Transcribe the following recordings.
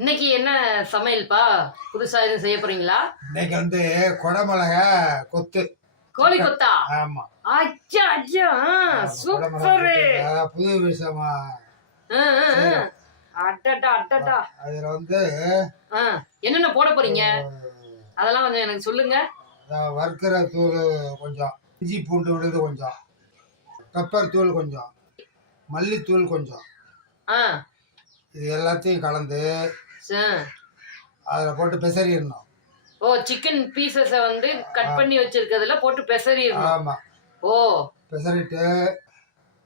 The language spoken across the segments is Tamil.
இன்னைக்கு என்ன சமையல்ப்பா? புதுசா எதுவும் செய்ய போறீங்களா? இன்னைக்கு வந்து குடமிளகா கொத்து. கோழி கொத்தா? ஆமா. அச்சா அச்சா, சூப்பர். புது விஷயமா அட்டட்டா அட்டட்டா. அதுல வந்து என்னென்ன போட போறீங்க? அதெல்லாம் கொஞ்சம் எனக்கு சொல்லுங்க. வறுக்கிற தூள் கொஞ்சம், இஞ்சி பூண்டு விழுது கொஞ்சம், பெப்பர் தூள் கொஞ்சம், மல்லித்தூள் கொஞ்சம், இது எல்லாத்தையும் கலந்து அதில் போட்டு பெசறிடணும். ஓ, சிக்கன் பீசஸ வந்து கட் பண்ணி வச்சிருக்கிறதுல போட்டு பெசறிடணும். ஆமா. ஓ, பெசறிட்டு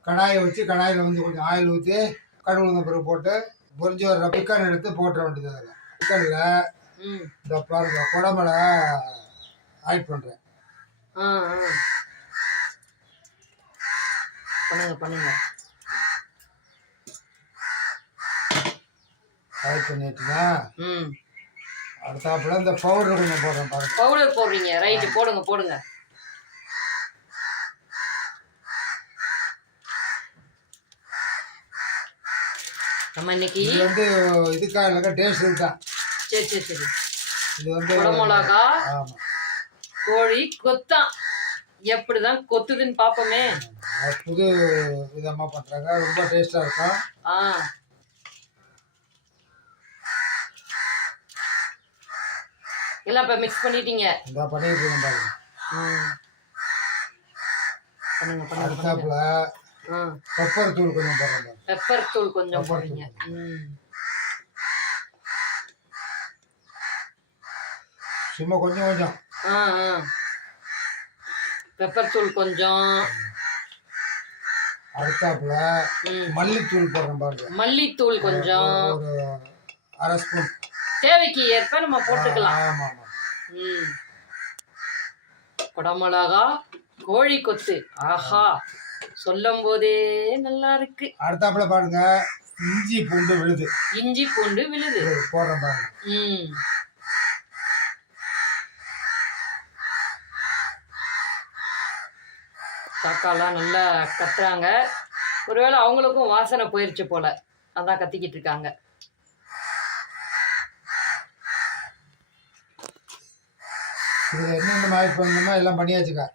கடாயை வச்சு கடாயில் வந்து கொஞ்சம் ஆயில் ஊற்றி கடுகு உளுந்த பிறகு போட்டு பொரிஞ்சு வர்ற சிக்கன் எடுத்து போட்டுற வேண்டியது. அதில் சிக்கனில் இந்த பாருங்க குடமிளகா ஆட் பண்ணுறேன். பண்ணுங்க பண்ணுங்க. ஆட் பண்ணிட்டுனா அடுத்தாப்புல இந்த பவுடர் கொஞ்சம் போடுறேன் பாருங்க. பவுடர் போடுறீங்க, ரைட்டு, போடுங்க போடுங்க. நம்ம இன்னைக்கு இது வந்து இதுக்காக இல்லைங்க, டேஸ்ட் தான். சரி சரி சரி. இது வந்து குடமிளகா ஆமாம் கோழி கொத்தான். எப்படிதான் கொத்துதுன்னு பார்ப்போமே. புது விதமாக பண்ணுறாங்க, ரொம்ப டேஸ்டாக இருக்கும். எல்லாம் இப்போ மிக்ஸ் பண்ணிட்டீங்க. இந்த பண்ணிட்டு இருக்கேன் பாருங்க. பண்ணுங்க பண்ணுங்க. அடுத்தாப்புல பெப்பர் தூள் கொஞ்சம் போடுறேன். பெப்பர் தூள் கொஞ்சம் போடுறீங்க. சும்மா கொஞ்சம் கொஞ்சம். பெப்பர் தூள் கொஞ்சம். அடுத்தாப்புல மல்லித்தூள் போடுறேன் பாருங்க. மல்லித்தூள் கொஞ்சம், ஒரு அரை ஸ்பூன், தேவைக்கு ஏற்ப நம்ம போட்டுக்கலாம். ஆமா ஆமா. குடமிளகா கோழி கொத்து, ஆஹா, சொல்லும் போதே நல்லா இருக்கு. அடுத்தாப்புல பாருங்க இஞ்சி பூண்டு விழுது. இஞ்சி பூண்டு விழுது போடுறேன் பாருங்க. காக்காலாம் நல்லா கத்துறாங்க. ஒருவேளை அவங்களுக்கும் வாசனை போயிருச்சு போல, அதான் கத்திக்கிட்டு இருக்காங்க. இது என்னென்ன மாதிரி பண்ணணுமோ எல்லாம் பண்ணியாச்சுக்கா.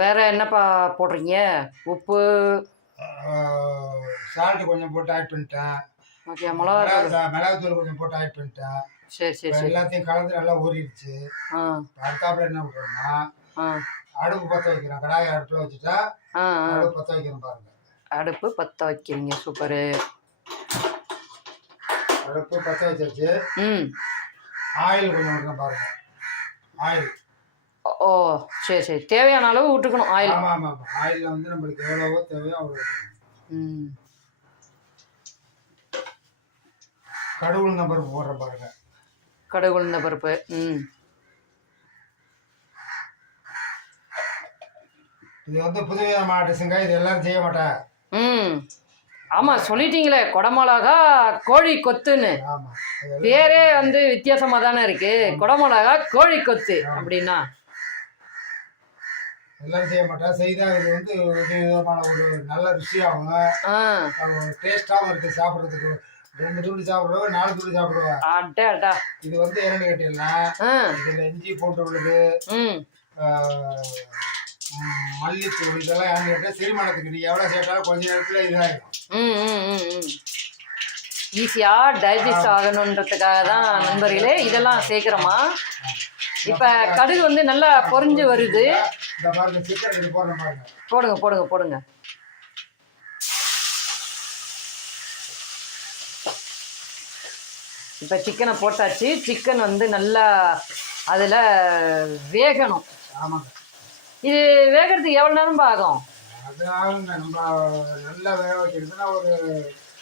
வேற என்னப்பா போடுறீங்க? உப்பு, சால்ட் கொஞ்சம் போட்டு ஆட் பண்ணிட்டேன். ஓகே, மிளகாத்தூள் கொஞ்சம் போட்டு ஆட் பண்ணிட்டேன். சரி சரி சரி. எல்லாத்தையும் கலந்து நல்லா ஊறிடுச்சு. அடுத்தாப்புல என்ன பண்ணுறோம்னா அடுப்பு பற்ற வைக்கிறேன். கடாயை அடுப்பில் வச்சுட்டா அடுப்பு பற்ற வைக்கிறேன் பாருங்க. அடுப்பு பற்ற வைக்கிறீங்க, சூப்பரு. அடுப்பு பற்ற வச்சாச்சு. ஆயில் கொஞ்சம் விடுறேன் பாருங்க. ஆயில், ஓ சரி சரி, தேவையான அளவு விட்டுக்கணும் ஆயில். ஆமாம் ஆமாம் ஆமாம். ஆயிலில் வந்து நம்மளுக்கு எவ்வளவோ தேவையோ அவ்வளோ. கடுகு உளுந்த பருப்பு போடுறேன் பாருங்க. கடுகு உளுந்த பருப்பு. இது வந்து புதுவிதமான டிஷ்ஷுங்க, இது எல்லாரும் செய்ய மாட்டேன். ஆமா, சொல்லிட்டீங்களே குடமிளகா கோழி கொத்துன்னு. பேரே வந்து வித்தியாசமா தானே இருக்கு, குடமிளகா கோழி கொத்து அப்படின்னா. எல்லாரும் செய்ய மாட்டேன், செய்தா இது வந்து ஒரு விதமான ஒரு நல்ல ருசியாகவும் டேஸ்டாகவும் இருக்கு. சாப்பிட்றதுக்கு 2 துண்டு சாப்பிடுவேன், 4 துண்டு சாப்பிடுவேன். அட்டா. இது வந்து என்னன்னு கேட்டீங்கன்னா இதுல இஞ்சி போட்டு உள்ளது, மல்லித்தூள், இதெல்லாம் ஏன்னு கேட்டால் செரிமானத்துக்கு நீங்க எவ்வளவு சேர்த்தாலும் கொஞ்ச நேரத்துல இதாயிடும். ஈஸியா டைஜஸ்ட் ஆகணுன்றதுக்காக தான் நண்பர்களே இதெல்லாம் சேர்க்கிறோமா. இப்ப கடுகு வந்து நல்லா பொரிஞ்சு வருது. இந்த பாருங்க, சிக்கன் இது போடுறேன் பாருங்க. போடுங்க போடுங்க போடுங்க. இப்போ சிக்கனை போட்டாச்சு. சிக்கன் வந்து நல்லா அதில் வேகணும். ஆமாங்க. இது வேகிறதுக்கு எவ்வளோ நேரம் ஆகும்? அது ஆகுங்க, நம்ம நல்லா வேக வைக்கிறதுனா ஒரு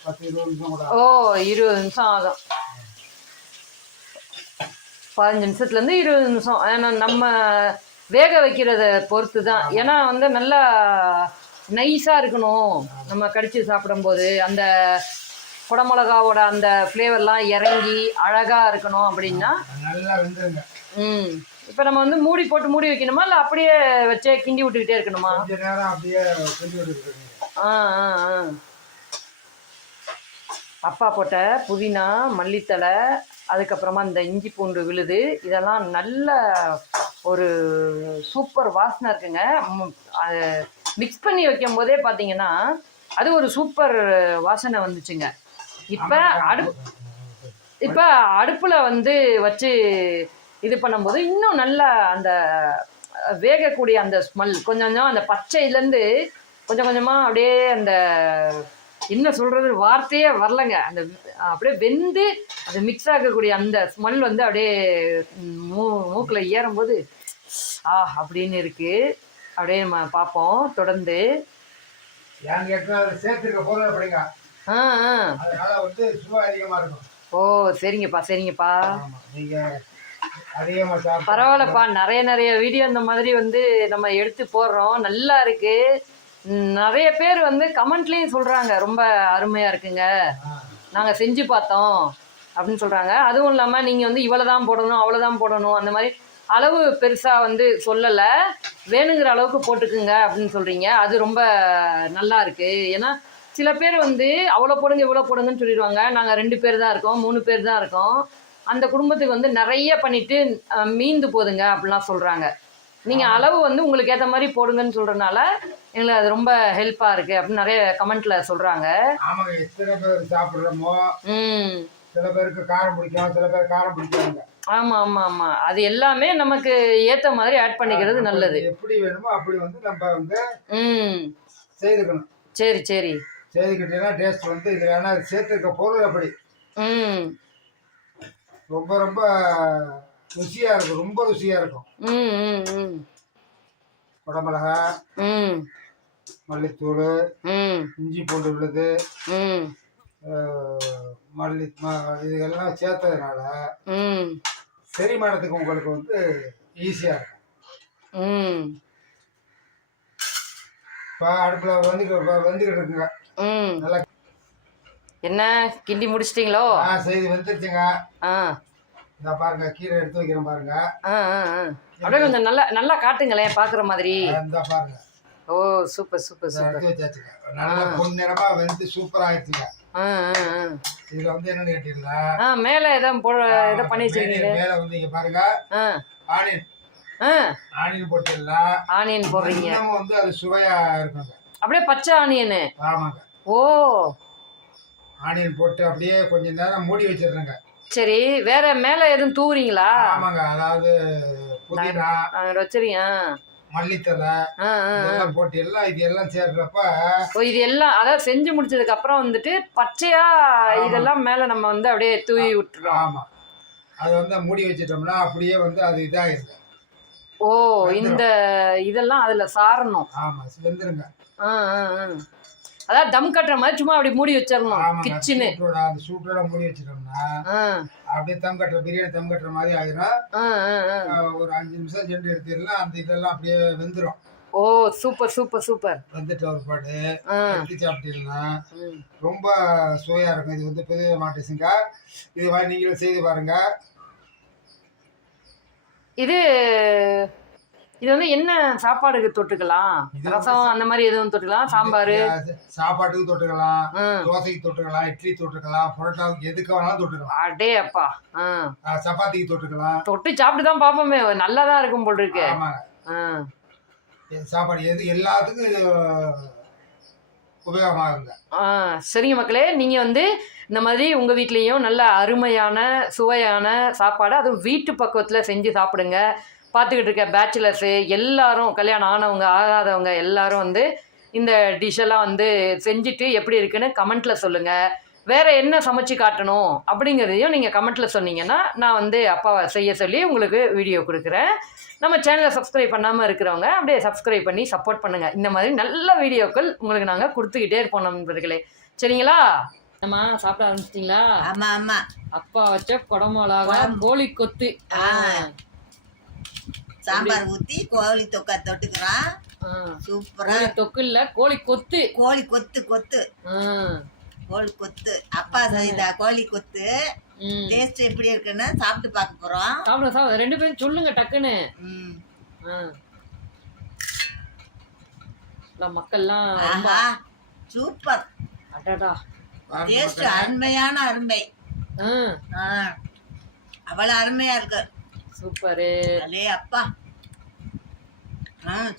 10-20 நிமிஷம் கூட. ஓ, 20 நிமிஷம் ஆகும். 15 நிமிஷத்துலேருந்து 20 நிமிஷம். ஏன்னா நம்ம வேக வைக்கிறத பொறுத்து தான். ஏன்னா வந்து நல்லா நைஸாக இருக்கணும், நம்ம கடிச்சு சாப்பிடும்போது அந்த குடமிளகாவோட அந்த ஃப்ளேவர்லாம் இறங்கி அழகாக இருக்கணும் அப்படின்னா நல்லா வெந்துருங்க. இப்போ நம்ம வந்து மூடி போட்டு மூடி வைக்கணுமா, இல்லை அப்படியே வச்சே கிண்டி விட்டுக்கிட்டே இருக்கணுமா? கொஞ்ச நேரம் அப்படியே கிண்டி விட்டுக்கிட்டு. அப்பா போட்ட புதினா, மல்லித்தழை, அதுக்கப்புறமா இந்த இஞ்சி பூண்டு விழுது, இதெல்லாம் நல்ல ஒரு சூப்பர் வாசனை இருக்குங்க. அது மிக்ஸ் பண்ணி வைக்கும் போதே பார்த்தீங்கன்னா அது ஒரு சூப்பர் வாசனை வந்துச்சுங்க. இப்போ அடுப்பில் வந்து வச்சு இது பண்ணும்போது இன்னும் நல்லா அந்த வேகக்கூடிய அந்த ஸ்மெல் கொஞ்சம் கொஞ்சம் அந்த பச்சையிலேருந்து கொஞ்சம் கொஞ்சமாக அப்படியே அந்த என்ன சொல்கிறது வார்த்தையே வரலைங்க. அந்த அப்படியே வெந்து அது மிக்ஸ் ஆகக்கூடிய அந்த ஸ்மெல் வந்து அப்படியே மூக்கில் ஏறும்போது அப்படின்னு இருக்குது. அப்படியே நம்ம பார்ப்போம் தொடர்ந்து. சேர்த்துக்க பொருள் அப்படிங்க. அதனால வந்து சுவை அதிகமாக இருக்கும். ஓ சரிங்கப்பா சரிங்கப்பா. நீங்கள் அதிகமாக பரவாயில்லப்பா. நிறைய வீடியோ இந்த மாதிரி வந்து நம்ம எடுத்து போடுறோம். நல்லா இருக்கு. நிறைய பேர் வந்து கமெண்ட்லேயும் சொல்கிறாங்க ரொம்ப அருமையாக இருக்குங்க, நாங்கள் செஞ்சு பார்த்தோம் அப்படின்னு சொல்கிறாங்க. அதுவும் இல்லாமல் நீங்கள் வந்து இவ்வளோதான் போடணும் அவ்வளோதான் போடணும் அந்த மாதிரி அளவு பெருசாக வந்து சொல்லலை, வேணுங்கிற அளவுக்கு போட்டுக்குங்க அப்படின்னு சொல்கிறீங்க. அது ரொம்ப நல்லா இருக்குது. ஏன்னா சில பேர் வந்து அவ்வளோ போடுங்க இவ்வளோ போடுங்கன்னு சொல்லிடுவாங்க. நாங்கள் 2 பேர் தான் இருக்கோம் 3 பேர் தான் இருக்கோம், அந்த குடும்பத்துக்கு வந்து நிறைய பண்ணிவிட்டு மீந்து போதுங்க அப்படிலாம் சொல்கிறாங்க. நீங்கள் அளவு வந்து உங்களுக்கு ஏற்ற மாதிரி போடுங்கன்னு சொல்கிறதுனால எங்களுக்கு அது ரொம்ப ஹெல்ப்பாக இருக்குது அப்படின்னு நிறைய கமெண்ட்டில் சொல்கிறாங்க. ஆமாங்க, எத்தனை பேர் சாப்பிட்றோமோ சில பேருக்கு காரம் பிடிக்கும், சில பேர் காரம் பிடிக்காங்க. ஆமாம், அது எல்லாமே நமக்கு ஏற்ற மாதிரி ஆட் பண்ணிக்கிறது நல்லது. எப்படி வேணுமோ அப்படி வந்து நம்ம வந்து செய்துக்கணும். சரி செய்துக்கிட்டீங்கன்னா டேஸ்ட் வந்து இதில் ஏன்னா சேர்த்துருக்க பொருள் அப்படி ரொம்ப ரொம்ப ருசியாக இருக்கும், ரொம்ப ருசியாக இருக்கும். குடமிளகா, மல்லித்தூள், இஞ்சி பூண்டு விழுது, இதெல்லாம் சேர்த்ததுனால செரிமானத்துக்கு உங்களுக்கு வந்து ஈஸியாக இருக்கும். இப்போ அடுப்பில் வந்துக்கிட்டு இருக்குங்க. நல்லா என்ன கிண்டி முடிச்சிட்டிங்களோ? செய்து வந்துருச்சுங்க. இந்த பாருங்க, கீரை எடுத்து வைக்கிறேன் பாருங்க. அப்படியே கொஞ்சம் நல்லா காட்டுங்களேன் பார்க்குற மாதிரி. இந்த பாருங்க. ஓ சூப்பர் எடுத்து வச்சாச்சுங்க. நல்லா பொன்னிறமா வெந்து சூப்பராக ஆயிடுச்சுங்க. இதுல வந்து என்னன்னு கேட்டீங்களா, மேல ஏதோ பண்ணி வச்சிருக்கீங்க. மேல வந்து இங்க பாருங்க ஆனியன் போட்டுடலாம். ஆனியன் போடுறீங்க வந்து அது சுவையா இருக்குங்க. அப்படியே பச்சை ஆனியன். ஆமாங்க. ஓ ஆனியன் போட்டு அப்படியே கொஞ்ச நேரம் மூடி வச்சிடுறேங்க. சரி, வேற மேல எதுவும் தூவுறீங்களா? ஆமாங்க, அதாவது புதினா வச்சிருக்கீங்க, மல்லித்தலை இதெல்லாம் போட்டு எல்லாம் இது எல்லாம் சேர்றப்ப இது எல்லாம் அதாவது செஞ்சு முடிச்சதுக்கு அப்புறம் வந்துட்டு பச்சையா இதெல்லாம் மேல நம்ம வந்து அப்படியே தூவி விட்டுறோம். ஆமா, அது வந்து மூடி வச்சிட்டோம்னா அப்படியே வந்து அது இதாயிருங்க. ஓ இந்த இதெல்லாம் அதுல சாரணும். ஆமா, வெந்துருங்க. அதாவது தம் கட்டுற மாதிரி சும்மா அப்படி மூடி வச்சிடணும். கிச்சனு அந்த சூட்டோட மூடி வச்சிட்டோம்னா அப்படியே தம் கட்டுற பிரியாணி தம் கட்டுற மாதிரி ஆயிரும். ஒரு 5 நிமிஷம் சென்று எடுத்துடலாம். அந்த இதெல்லாம் அப்படியே வெந்துடும். ஓ சூப்பர். வந்துட்டு ஒரு பாடு எடுத்து சாப்பிட்டீங்கன்னா ரொம்ப சுவையா இருக்கும். இது வந்து புதிய மாட்டுச்சுங்க. இது மாதிரி நீங்களும் செய்து பாருங்க. இது வந்து என்ன சாப்பாடுக்கு தொட்டுக்கலாம்? ரசம் அந்த மாதிரி எதுவும் தொட்டுக்கலாம்? சாம்பார் சாப்பாட்டுக்கு தொட்டுக்கலாம், தோசைக்கு தொட்டுக்கலாம், இட்லி தொட்டுக்கலாம், புரோட்டாவுக்கு எதுக்கு வேணாலும் தொட்டுக்கலாம். அடே அப்பா. சப்பாத்திக்கு தொட்டுக்கலாம். தொட்டு சாப்பிட்டு தான் பார்ப்போமே, நல்லா தான் இருக்கும் போல் இருக்கு. சாப்பாடு எது எல்லாத்துக்கும் இது உபயோகமாகுங்க. சரிங்க மக்களே, நீங்கள் வந்து இந்த மாதிரி உங்கள் வீட்லேயும் நல்ல அருமையான சுவையான சாப்பாடு அதுவும் வீட்டு பக்குவத்தில் செஞ்சு சாப்பிடுங்க. பார்த்துக்கிட்டு இருக்க பேச்சுலர்ஸு எல்லாரும், கல்யாணம் ஆனவங்க ஆகாதவங்க எல்லாரும் வந்து இந்த டிஷ்ஷெல்லாம் வந்து செஞ்சுட்டு எப்படி இருக்குன்னு கமெண்ட்டில் சொல்லுங்கள். வேறு என்ன சமைச்சு காட்டணும் அப்படிங்கிறதையும் நீங்கள் கமெண்ட்டில் சொன்னீங்கன்னா நான் வந்து அப்பாவை செய்ய சொல்லி உங்களுக்கு வீடியோ கொடுக்குறேன். நம்ம சேனலை சப்ஸ்கிரைப் பண்ணாமல் இருக்கிறவங்க அப்படியே சப்ஸ்கிரைப் பண்ணி சப்போர்ட் பண்ணுங்கள். இந்த மாதிரி நல்ல வீடியோக்கள் உங்களுக்கு நாங்கள் கொடுத்துக்கிட்டே இருப்போம் நண்பர்களே. சரிங்களா? அம்மா சாப்பிட ஆரம்பிச்சிட்டிங்களா? ஆமாம். அப்பா வச்ச குடமிளகா கோழி கொத்து சாம்பார் ஊற்றி கோழி தொக்கா தொட்டுக்கிறான். சூப்பரா. தொக்கு இல்ல, கோழி கொத்து. கோழி கொத்து அப்பா செய்த கோழி கொத்து டேஸ்ட் எப்படி இருக்குன்னு சாப்பிட்டு பார்க்க போறோம். சாப்பிட 2 பேரும் சொல்லுங்க டக்குன்னு. மக்கள்லாம் சூப்பர். அடடா டேஸ்ட் அருமையான அருமை. அவ்வளவு அருமையா இருக்கு. சூப்பரு. அலே அப்பா,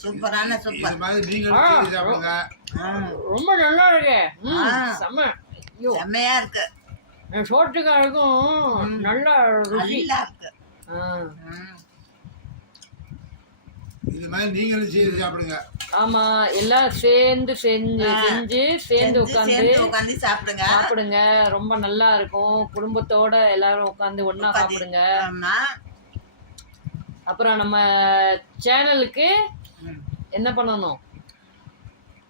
சூப்பரான சூப்பர். இது மாதிரி நீங்களும் செய்து சாப்பிடுங்க. ரொம்ப நல்லா இருக்கு. செம்ம. ஐயோ, செம்மையா இருக்கு. சோற்றுக்காருக்கும் நல்ல ருசி. நல்லா இருக்கு. இது மாதிரி நீங்களும் செய்து சாப்பிடுங்க. ஆமா, எல்லாம் சேர்ந்து சேர்ந்து உட்காந்து சாப்பிடுங்க. ரொம்ப நல்லா இருக்கும். குடும்பத்தோட எல்லாரும் உட்காந்து ஒண்ணா சாப்பிடுங்க. அப்புறம் நம்ம சேனலுக்கு என்ன பண்ணணும்?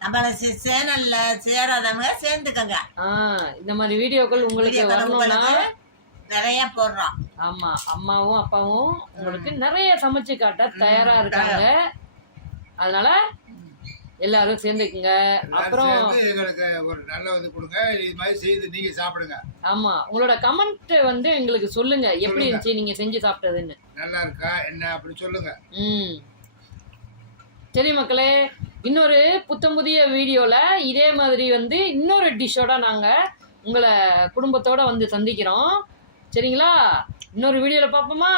நம்ம சேனல்ல சேராதவங்க சேர்ந்துக்கங்க. இந்த மாதிரி வீடியோக்கள் உங்களுக்கு வரணும்னா நிறைய போடுறோம். ஆமா, அம்மாவும் அப்பாவும் உங்களுக்கு நிறைய சமைச்சு காட்ட தயாரா இருக்காங்க. அதனால எல்லாரும் சேர்ந்துக்குங்க. அப்புறம் எங்களுக்கு ஒரு நல்ல இது கொடுங்க. இது மாதிரி செய்து நீங்க சாப்பிடுங்க. ஆமா, உங்களோட கமெண்ட் வந்து எங்களுக்கு சொல்லுங்க, எப்படி இருந்துச்சு நீங்க செஞ்சு சாப்பிட்டதுன்னு. நல்லா இருக்கா என்ன அப்படி சொல்லுங்க. சரி மக்களே, இன்னொரு புதிய வீடியோல இதே மாதிரி வந்து இன்னொரு டிஷ்ஷோட நாங்க உங்களை குடும்பத்தோட வந்து சந்திக்கிறோம். சரிங்களா? இன்னொரு வீடியோல பார்ப்போமா?